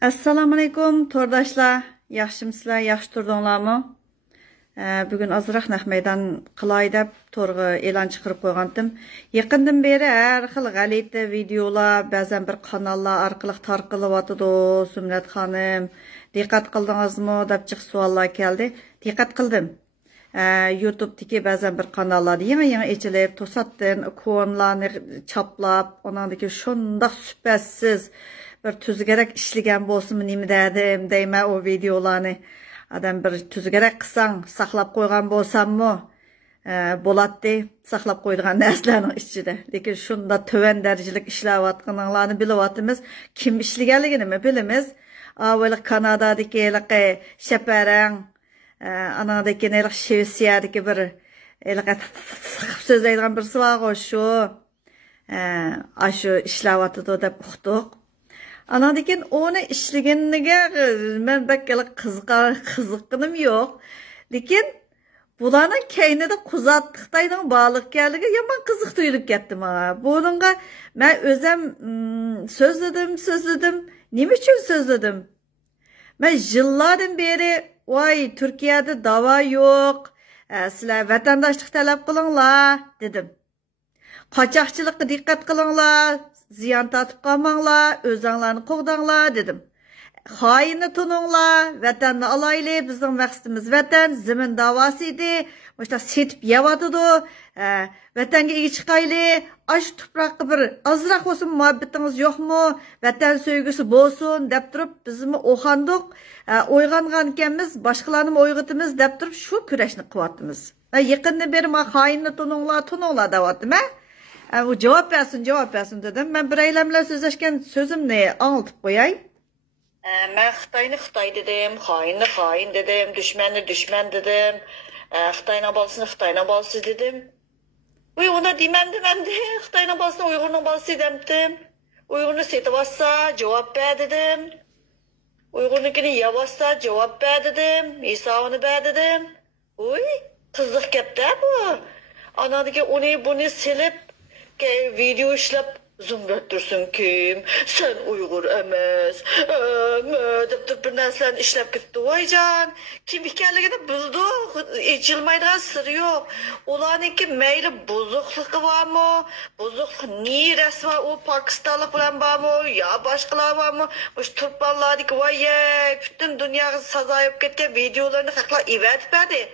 Assalamu alaykum tordaşlar. Yaxşımsızlar, yaxşı turdunlarmı? Bugün azıraq naqmaydan qılay deb torga e'lon chiqarib qo'ygandim. Yaqindan beri har xil g'alati videolar, ba'zan bir kanallar orqali tarqalyotidi. Sumrat xonim, diqqat qildingizmi deb chiq savollar keldi. Diqqat qildim. YouTube'dagi ba'zan bir kanallar yangi ochilib, to'satdan ikonlarni chaplab, onandagi shundoq supatsiz bir tuzgarak ishlagan bo'lsinmi nima dedim deyman o videolarni. Adam bir tuzgarak qilsang, saqlab qo'ygan bo'lsammi, bo'ladi, saqlab qo'ydigan narsalarning ichida. Lekin shunda to'van darajalik ishlayotganlarni bilyapmiz. Kim ishlaganligini bilamiz. Avval Kanadadagi shaparang, anadagi Shvetsiyadagi bir so'zlaydigan birisi bor shu. Shu ishlayotdi deb uqdiq. Anadaki onu işliğinige ben bakkala kızıkkınım yok. Lekin bularning keynida kuzattıqtayning bağlıq geligi yaman kızık duyulup ketdim ha. Bununla ben özüm sözledim. Nima uchun sözledim? Ben yıllardan beri vay Türkiye'de dava yok. Sizler vatandaşlık talep kılыңlar dedim. Kaçakçılıkka dikkat kılыңlar. Ziyan tatib qalmanglar, özіңlarni qo'g'danglar dedim. Xoinni tuninglar, vatanni alayli, bizning maqsadimiz vatan, zimin davosi edi. O'sha setib yeyotidi. Vatanga ega chiqayli, ash tuproqqa bir azroq bo'lsin muhabbatingiz yo'qmi? Vatan sevgisi bo'lsin deb turib, bizmi o'xandiq, o'yg'ongan ekanmiz, boshqalarni o'yg'itimiz deb turib shu kurashni qilyapmiz. Yaqindan beri men xoinni tuninglar deyaptim. O cevap versin dedim. Ben bir eylemle sözleşken sözümle anlatıp koyayım. Ben Xitay dedim, hain dedim, düşman dedim. Xitayna balsız dedim. Ona demem de Xitayna balsız, Uygur'un balsız dedim. Uygur'unu setibassa cevap ver dedim. Uygur'unkini yavassa cevap ver dedim. İsa'ını ver dedim. Kızlık kepti bu. Anadaki onu bunu silip video işlep zümrüttürsün kim? Sen Uygur emez. Dep bir narsalarni işlep gitti. Vay can. Kim ekanligini bildik. İçilmaydigan siri yok. Ularninki meyli bozukluğu varmı? Bozukluq neresi var? O Pakistanlık bilan barmı? Ya başkalar varmı? Şu Türkmenlardaki vay bütün dünyaya sazayıp ketken videolarını hakla ivetip verdi.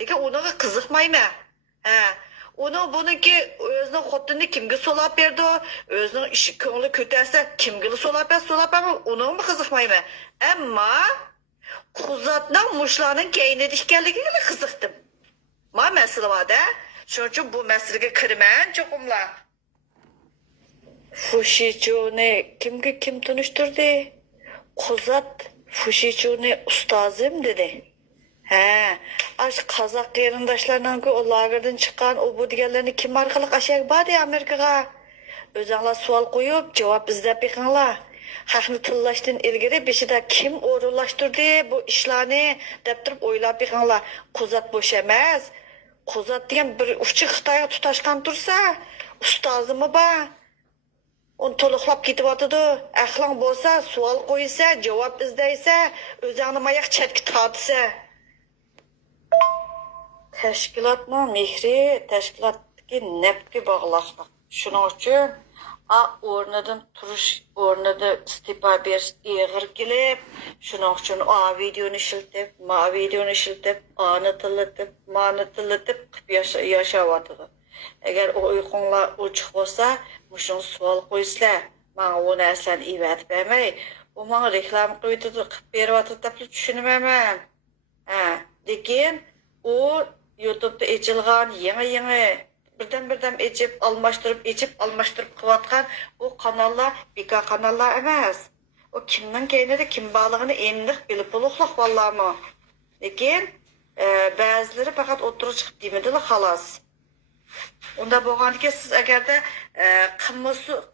Lekin onaga qiziqmayman. Onu bununki özünün xotini kimge solap berdi, özünün işi ko'ngli ko'tarsa kimge solap berdi, onu mu qiziqmayman. Ammo Quzatning mushlarning keynida ekanligiga qiziqdim. Masala bor-da. Shuning uchun bu masalaga kirman cho'qimlar. Fushichuni kimga kim tunishtirdi? Quzat Fushichuni ustozim dedi. Aş Kazak yerindaşlarından ki o lagerden çıkan o bu diğerlerini kim arkalık aşağı bari Amerika'ya. Özünler sual koyup cevap izlep yıkanlar. Hakını tıllaştın ilgiri bir şeyde kim uğurlaştırdı bu işlerini deptirip oylap yıkanlar. Kuzat boş emez. Kuzat diyen bir ufçu Xitay'a tutaşkan dursa ustazımı ba. Onu toluqlap ketip atıdı. Ahlan bolsa sual koysa cevap izleyse özünü mayak çetki tartsa. Təşkilatla mehri, təşkilatdaki nəbki bağlaqlıq. Şunun üçün, ornadan turuş, ornada istifa beriş eğir gelip, şunun üçün videonu işiltip, anı tılıtıp, yaşavatıdı. Eğer o uykunla uçuk olsa, muşun sual koysla, bana o nəslen ivet vermey, o bana reklam koydudu, berivatıdı da düşünmemem. Lekin, o YouTube'da açılgan yeni birden içip almıştırıp kıvatkan o kanallar bika kanallar emez. O kimden keynede kim bağlığını enlik bilip buluqlıq vallahi mı? Lekin bazıları fakat oturup çıkıp demediler halas. Onda boğandı ki siz eğer de kımısı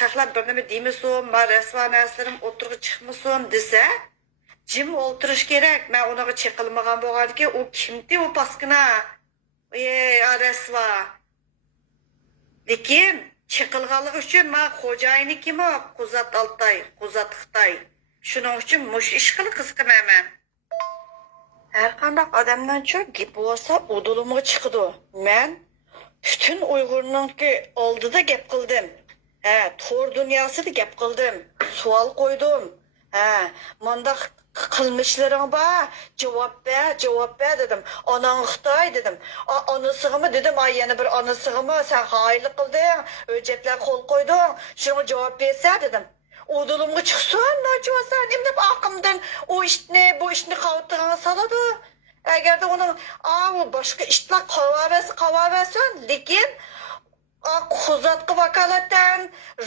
kaklar birine demesin, ma resva nəslerim oturup çıkmasın dese Jim o'tirish kerak. Men unaqa chekilmagan bo'lganki, u kimdi u paskina? Aresva. Lekin chekilganligi uchun men xo'jayini kim? Quzat Altay, Quzat Xitoy. Shuning uchun mush ish qilib qiziqaman. Har qanday odamdan-chi gap bo'lsa, udulumga chiqdi. Men bütün Uyg'urningki oldida gap qildim. To'r dunyosida gap qildim. Savol qo'ydim. Manda qilmishlaring bor, javob ber dedim. Onang Xitoy dedim. Onasiga dedim, yana bir onasiga sen xoinlik qilding, o'jatlar qo'l qo'yding. Shunga javob bersa dedim. Udulumga chiqsin, nochosan, endi oqimdan bu ishni qavtig'iga soladi. Agarda uning boshqa ishlar qavaversin, lekin Xuzatga vakolatan,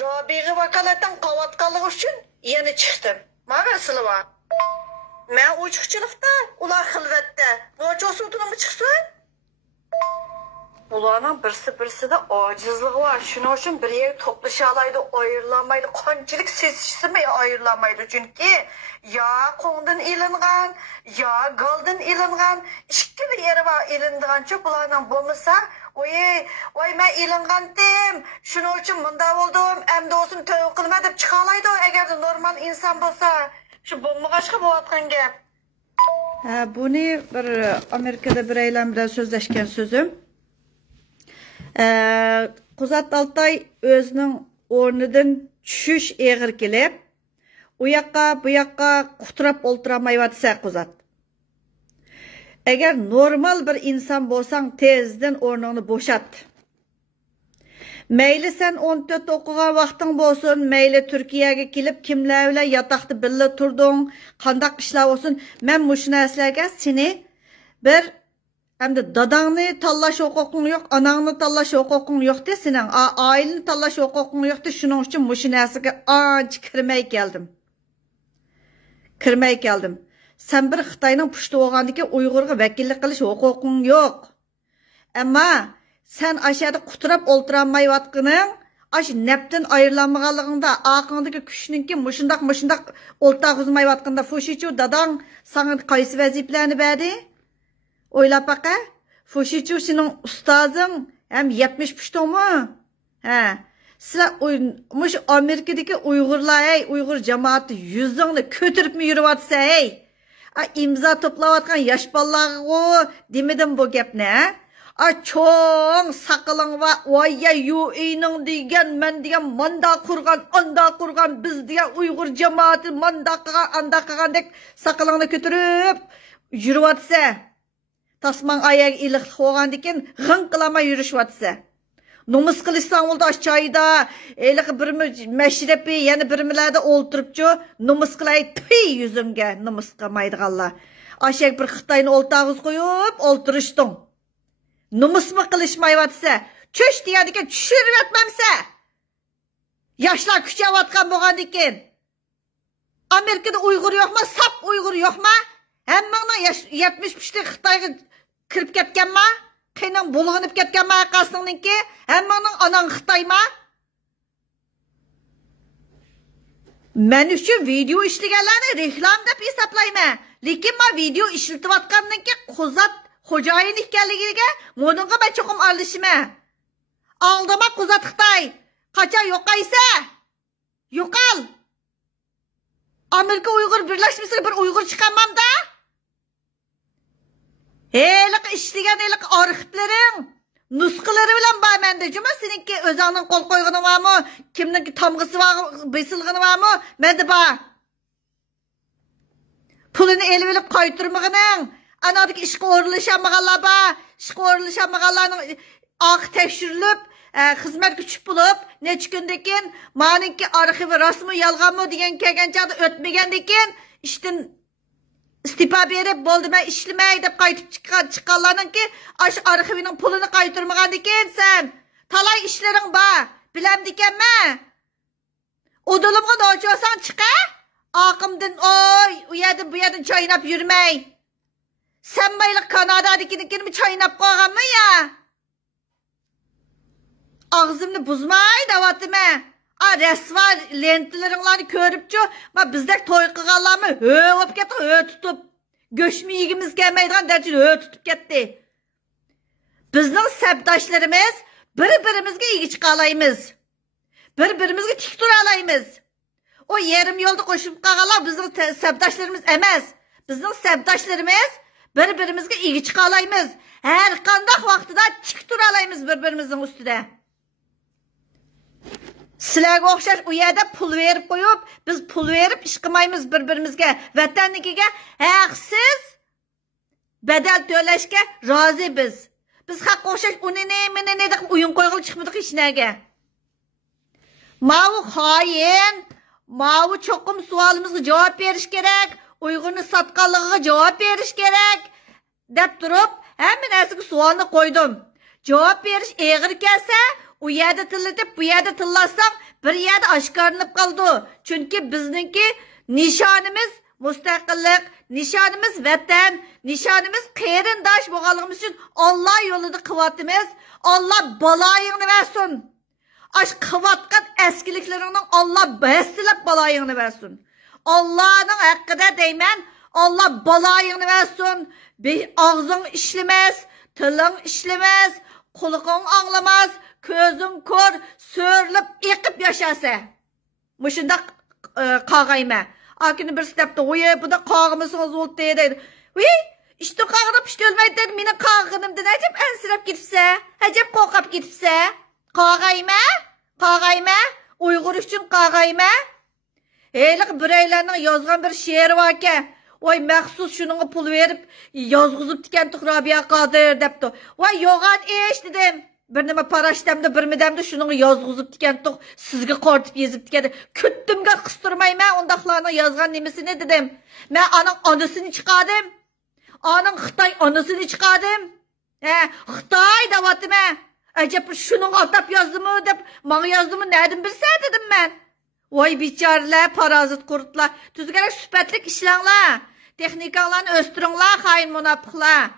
Robiga vakolatan qavatganligi uchun yana chiqdim. Mana sizlar. Men uchiqchilikda, ular xilvatda. Nochosan udulumga chiqsin. Ularning birsi-birsida ojizligi bor. Shuning uchun bir yerga toplasha olmaydi, ayirlanmaydi. Qanchalik sesishsimi ayirlanmaydi. Chunki yo qo'ngdan ilingan, yo goldan ilingan, ikkili yeri bor ilindigancha bularning bo'lmasa, voy men ilingandim. Shuning uchun bunda bo'ldim, endi o'zim tövbe qilma deb chiqa olmaydi. Agar normal inson bo'lsa, shu bo'lmag'achqa bo'layotgan gap. Buni bir Amerikada bir aylan bilan so'zlashgan so'zim. Quzat Altay o'zining o'rnidan tushish eg'ir kelib, u yoqqa bu yoqqa quturab o'ltiramayotsa Quzat. Agar normal bir inson bo'lsang, tezdan o'rningni bo'shat. Mayli sen 14 o'qigan vaqting bo'lsin, mayli Turkiyaga kelib kimlar bilan yotoqda birga turding, qanday ishlar bo'lsin, men mushun narsalarga seni bir hamda dadangni tanlash huquqing yo'q, onangni tanlash huquqing yo'q de, sening oilani tanlash huquqing yo'q de, shuning uchun mushun narsaga ancha kirmay keldim. Sen bir Xitoyning pushti bo'lgandiki Uyg'urga vakillik qilish huquqing yo'q. Ammo sen aşağıda quturab o'ltirolmayotganing, ash nepdan ayirlanmaganligingda, aqingdagi kuchninki mushundaq o'ltirg'izmayotganda, Fushichu dadang sana qaysi vazifalarni berdi? O'ylab baqa. Fushichu sening ustozing ham 70 pushtimi? Sizlar mush Amerikadagi Uyg'urlar, Uyg'ur jamoati yuzingni ko'tiribmi yuryapsa, imzo to'playotgan yosh bolalarga demidim bu gapni, cho'ng saqaling va voya yuining degan, men degan manda qurgan, biz degan Uyg'ur jamoati manda qilgan, anda qilgandek saqalingni ko'tirib yuryapsa, tasman oyoq iliq bo'lgandikin g'ing qilamay yurishyapsa. Nomus qilishsang bo'ldi aşağıda, eliq bir mashrafi, yana birmilarda o'ltiribchi, nomus qilay tuy yuzimga, nomus qilmaydiganlar. Aşağı bir Xitoyni o'ltag'iz qo'yib o'ltirishding. Nomusmi qilishmayotsa, cho'sh degandikin tushirib yotmamsa. Yoshlar kuchayotgan bo'lgandikin. Amerikada Uyg'ur yo'qmi? Sap Uyg'ur yo'qmi? Hammangni 70 pushti Xitoyga kirib ketganmi? Qiynab bulg'anib ketganmi aqasingninki? Hammangning onang Xitoymi? Men uchun video ishlaganlarni reklam deb hisoblayman. Lekin men video ishlatayotgandan keyin Quzat xo'jayin ekanligiga modinga men cho'qim olishma. Aldama Quzat Xitoy. Qachon yo'qaysa? Yo'qal. Amerika Uyg'ur birlashmasida bir Uyg'ur chiqamam-da. Heliq ishlagan arxivlaring, nusxalari bilan bor menda. Juma seninki o'zingning qo'l qo'yg'ini bormi? Kimningki tomg'isi bor, besilg'ini bormi? Menda bor. Pulini elib olib qaytarmag'ining. Anadagi ishga o'rinlashamag'anlar bor. Ishga o'rinlashamag'anlarning tekshirilib, xizmatga tushib bo'lib, necha kundan keyin meningki arxivi rasmi yolg'onmi degan kelgan chaqda o'tmagandan keyin ishdan istifa berib bo'ldi, men ishlamay deb qaytib chiqqanlarninki ash arxivining pulini qaytarmagandan keyin sen talay ishlaring bor, bilamdikanman. Udulimga nochosan chiqa, oqimdan u yerdan bu yerdan chaynab yurmay. Sen mayli Kanadadaginikini chaynab qo'yganmi ya? Ağzımni buzmay davatime. Resva lentlaringlarni ko'ribchi, ma bizdek to'y qilganlarmi o'p ketdi, tutib. Go'shmi yegimiz kelmaydigan darajada tutib ketdi. Bizning sabdoshlarimiz bir-birimizga ega chiqa olamiz. Bir-birimizga tik tura olamiz. O yarım yolda koşup kalganlar bizning sabdaşlarımız emas. Bizning sabdaşlarımız bir-birimizga ega chiqa olamiz. Har qanday vaqtida tik tura olamiz bir-birimizning ustida. Sizlarga o'xshash u yerda pul berib qo'yib, biz pul berib ish qilmaymiz bir-birimizga. Vatannikiga haqsiz badal to'lashga rozi biz. Biz haqqa o'xshash uni ne deb o'yin qo'yg'il chiqmadik hech narga. Mavu xoin, mavu cho'qim savolimizga javob berish kerak, Uyg'urni sotganligiga javob berish kerak deb turib, hamma narsaga savolni qo'ydim. Javob berish og'ir kelsa, u yerda tillatib, bu yerda tillasang, bir yerda oshkorlanib qoldi. Chunki bizningki nishonimiz mustaqillik, nishonimiz vatan, nishonimiz qarindosh bo'lganligimiz uchun Alloh yo'lida qilyapmiz. Alloh baloyingni bersin. Aş qilayotgan eskilikleringning Alloh basilab baloyingni bersin. Allah'ın hakkıda deymen, Allah baloyingni versin. Ağzın işlemez, tilin işlemez, kulağın anlamaz, gözün kör, sörlüp, yıkıp yaşasa. Muşunda kağayma. Akini bir stepte, bu da kağımısınız oldu deydi. İşte kağınıp işte ölmeydi dedi, mine kağınımdı. Acep ensirep gitipse, acep kokap gitipse. Kağayma, Uygur üçün kağayma. Eylik bireylerinin yazgan bir şiiri var ki, oy məxsus şununla pul verip yazgızıp diken Rabiya Kadir depti. Oy yoğan iş dedim. Bir nime para işlemde bir midemde şununla yazgızıp diken sizge kortip yazıp diken. Küttümge kıstırmayım ben ondaklarına yazgan nimesini dedim. Ben anın anısını çıkardım. Anın Xitay anısını çıkardım. Xitay davatım Acaba şunun atap yazdı mı dep, bana yazdı mı nereden bilse dedim ben. Vay biçareler, parazit kurtlar. Tüzgene süpetlik işlenler. Teknikanlarını östürünler, hain münafıklar.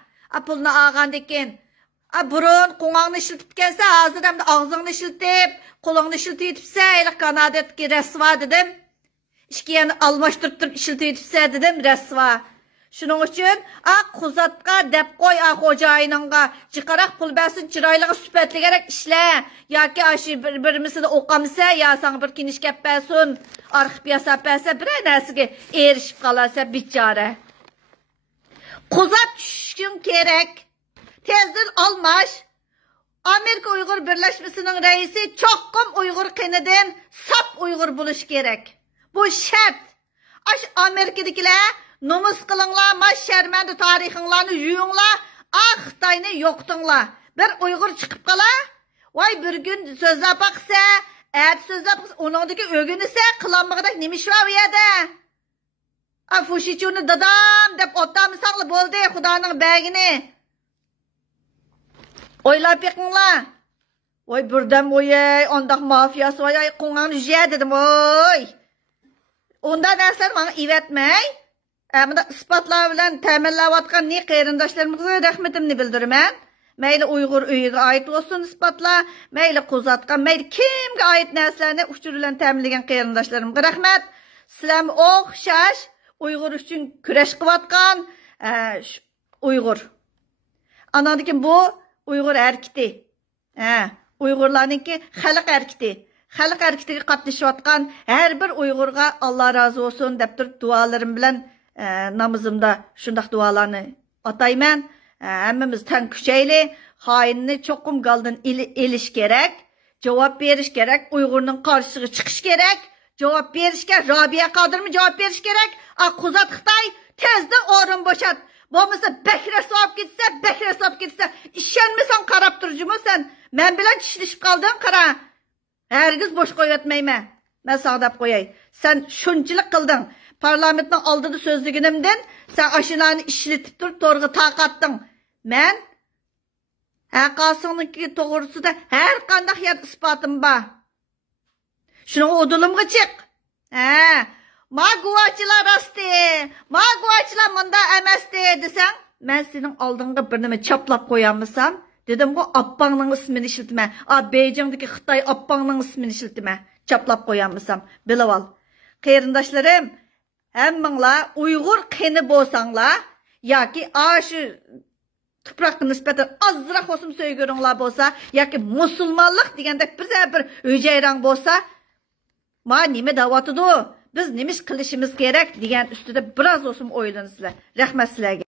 Pulunu ağan dekin. Burun, kulağını işiltip gelse, hazır hem de ağzını işiltip, kulağını işiltipse, ilik kanadetki resva dedim. İşkiyen almaştırıp işiltipse dedim, resva. Şunun için, kuzatka dep koy hocayınınga, çıkarak pul versin, çıraylığı süpetli gerek işle. Ya ki aşı birimizi de okamsa, ya sana bir kiniş kep versin, arxip yasap verse, bir nəsige erişip kalarsa biçare. Kuzat düşkün gerek, tezdir almaş, Amerika Uygur Birleşmesi'nin reisi çokum Uygur kınıdın, sap Uygur buluş gerek. Bu şart. Amerika'dakiler, Numus kılınla, maş şermendi tarihınlarını yuyunla, Xitayını yoktunla. Bir Uygur çıkıp kala, vay bir gün sözle baksa, sözle baksa, onundaki ögünüse, kılanmağıdak nemiş var bu yerde. Fuşiçunu dadam, dep otlamısanlı boldu, Xudanın bəgini. Oylap yakınla. Vay birden oy, ondak mafiyası vay, kuğanı jüye dedim, oy. Ondan dersler bana ivetmey. Bunda ispatlar bilen temellivatkan ne qarindoshlarımıza rahmetimni bildirimen. Meyli Uygur üyüge ait olsun ispatlar, meyli kuzatkan, meyli kimge ait neslerini uçurulan temelligen qarindoshlarımga rahmet. Sizlarga o'xshash Uygur üçün küreş kıvatkan Uygur. Anadaki bu Uygur erkiti. Uygurlarınki xalq erkiti. Xalq erkitiga qatnashayotgan her bir Uygurga Allah razı olsun deb turib dualarim bilen namazımda şundaq dualarını atayman. Hammamiz tan kuchayli, xoinni cho'qim galdan elish kerak, javob berish kerak, Uyg'urning qarshisiga chiqish kerak, javob berishga Robiya Qodirmi javob berish kerak. Quzat Xitoy tezda o'rin bo'shat. Bo'lmasa Bakra solib ketsa, Bakra solib ketsa, ishonmasan qarab turjimi sen? Men bilan tishlashib qolding, qara. Hergiz boş qo'yatmayman. Men sana deb qo'yay. Sen shunchilik qilding. Parlamentning oldida so'zliginimdan sen ashulani ishlatib turib to'g'ri taqatding. Men haqosingniki to'g'risida har qanday yer isbotim bor. Shuni odulimga chiq. Maguvachilar rasti. Maguvachilar munda emasdi desang, men sening oldinga bir nima chaplab qo'yamsam, dedim bu appangning ismini ishlatma. Beijingdagi Xitoy appangning ismini ishlatma. Chaplab qo'yamsam, bilib ol. Qarindoshlarim, hammanglar Uyg'ur qini bo'lsanglar yoki shu tuproqqa nisbatan ozroq hosim so'yguringlar bo'lsa yoki musulmonlik deganda bir hujayran bo'lsa, ma nima da'votidu? biz nima ish qilishimiz kerak degan ustida biroz o'sim o'ylansizlar. Rahmat sizlarga.